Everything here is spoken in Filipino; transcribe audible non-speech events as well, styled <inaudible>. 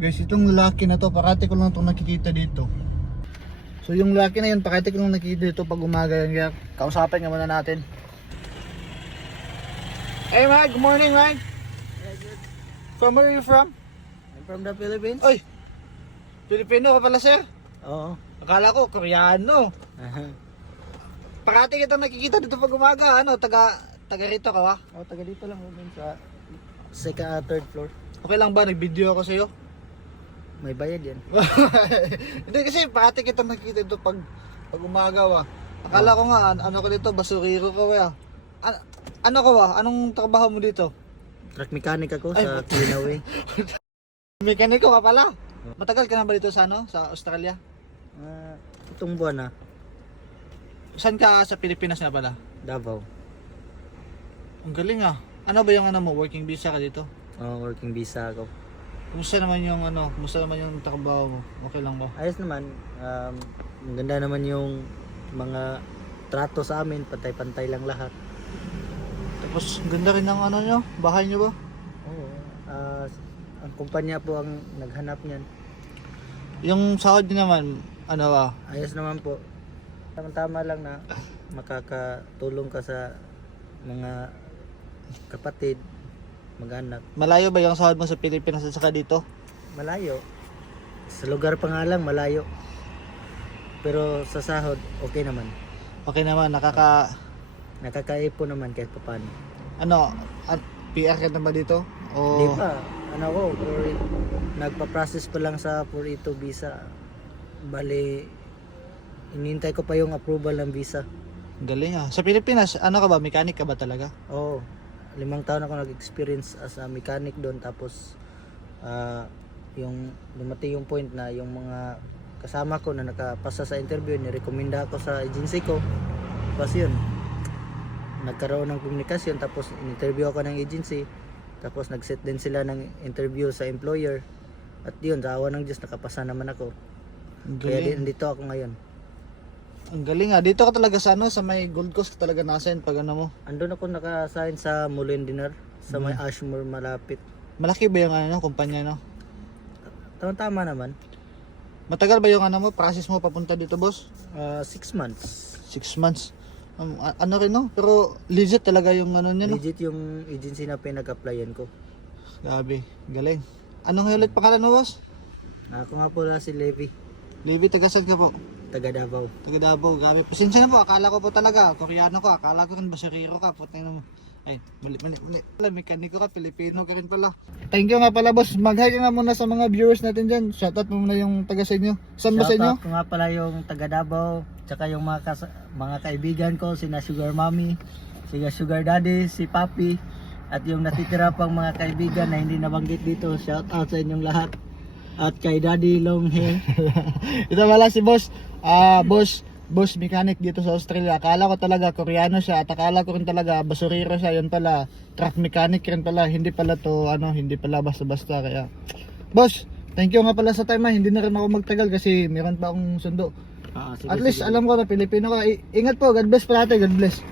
Guys, itong lalaki na to, parati ko lang itong nakikita dito. So yung lalaki na yun, parati ko lang nakikita dito pag umaga yan. Kaya kausapin nga muna natin. Hey Mike, good morning Mike. From where are you from? I'm from the Philippines. Oy, Filipino ka pala sir? Oo. Akala ko, Koreano. Parati kitang nakikita dito pag umaga. Ano, taga, taga rito ka ba? oh, taga dito lang sa second at third floor. Okay lang ba? Nag-video ako sa'yo? May bayad yan. <laughs> Hindi kasi parati kita nakikita dito pag pag umaga wa. Akala ko nga an- ano ko dito basuriro ko wa. An- ano ka ba? Anong trabaho mo dito? Truck mechanic ako Ay, sa. <laughs> Cleanaway. Mekaniko ka pala. Matagal ka na ba dito sa ano? Sa Australia? Ah, itong buwan na, Saan ka sa Pilipinas na pala? Davao. Ang galing ah. Ano ba yung ano mo? Working visa ka dito? Oh, working visa ako. Kumusta naman yung ano? Kumusta naman yung trabaho mo? Okay lang ba? Ayos naman. Um, maganda naman yung mga trato sa amin. Pantay-pantay lang lahat. Tapos ganda rin ng ano nyo? Bahay nyo ba? Oo. Ah, ang kumpanya po ang naghanap niyan. Yung sahod nyo naman, ano ba? Ayos naman po. Tama-tama lang na <laughs> makakatulong ka sa mga kapatid, mag-anak. Malayo ba yung sahod mo sa Pilipinas at saka dito? Malayo. Sa lugar pa nga lang, malayo. Pero sa sahod, okay naman. Okay naman, nakaka... Nakakaipon naman kahit pa paano. Ano, at PR ka na ba dito? O... Di pa, ano ko, for, nagpa-process pa lang sa 482 visa. Bali, inintay ko pa yung approval ng visa. Galing ah. Sa Pilipinas, ano ka ba? Mechanic ka ba talaga? Oo. Limang taon ako nag-experience as a mechanic doon tapos ah, yung dumating yung point na yung mga kasama ko na nakapasa sa interview nirekomenda ako sa agency ko. Tapos yun nagkaroon ng komunikasyon tapos in-interview ako ng agency. Tapos nag-set din sila ng interview sa employer. At yun sa awa ng Diyos nakapasa naman ako. Kaya galing. din dito ako ngayon Ang galing ah. Dito ka talaga sa ano, sa may Gold Coast ka talaga nasa yun pag ano mo. andun ako naka-assign sa Mullen Dinner sa may Ashmore malapit Malaki ba yung ano, kumpanya no? tama-tama naman Matagal ba yung ano mo, process mo papunta dito boss? Ah, six months. Six months. Um, a- ano rin no? Pero legit talaga yung ano niya no? Legit yung agency na pinag-applyan ko. Grabe, galing. Anong ulit pangalan mo boss? Ako nga pala si Levi, Levi, tagasal ka po. Taga Davao. Taga Davao, grabe. Pasensya na po, akala ko po talaga, Koreano ko, akala ko rin basariro ka, puti na mo. Ay, mali, mali, mali. Alam, mekaniko ka, Pilipino ka rin pala. Thank you nga pala, boss. Mag-hi nga muna sa mga viewers natin dyan. Shoutout mo muna yung taga sa inyo. Saan ba sa inyo? Shoutout nga pala yung taga Davao, tsaka yung mga, kas- mga kaibigan ko, sina Sugar Mommy, sina Sugar Daddy, si Papi, at yung natitira pang mga kaibigan na hindi nabanggit dito, shoutout sa inyong lahat. At kay Daddy Long Hair. <laughs> Ito pala si boss. Ah, boss. Boss mechanic dito sa Australia. Akala ko talaga Koreano siya at akala ko rin talaga basurero siya. Yun pala, truck mechanic rin pala. Hindi pala to, ano, hindi pala basta-basta. Kaya, boss, thank you nga pala sa time ha. Hindi na rin ako magtagal kasi meron pa akong sundo. Ah, sige, At least sige. alam ko na Pilipino ka. I- ingat po, God bless palate, God bless.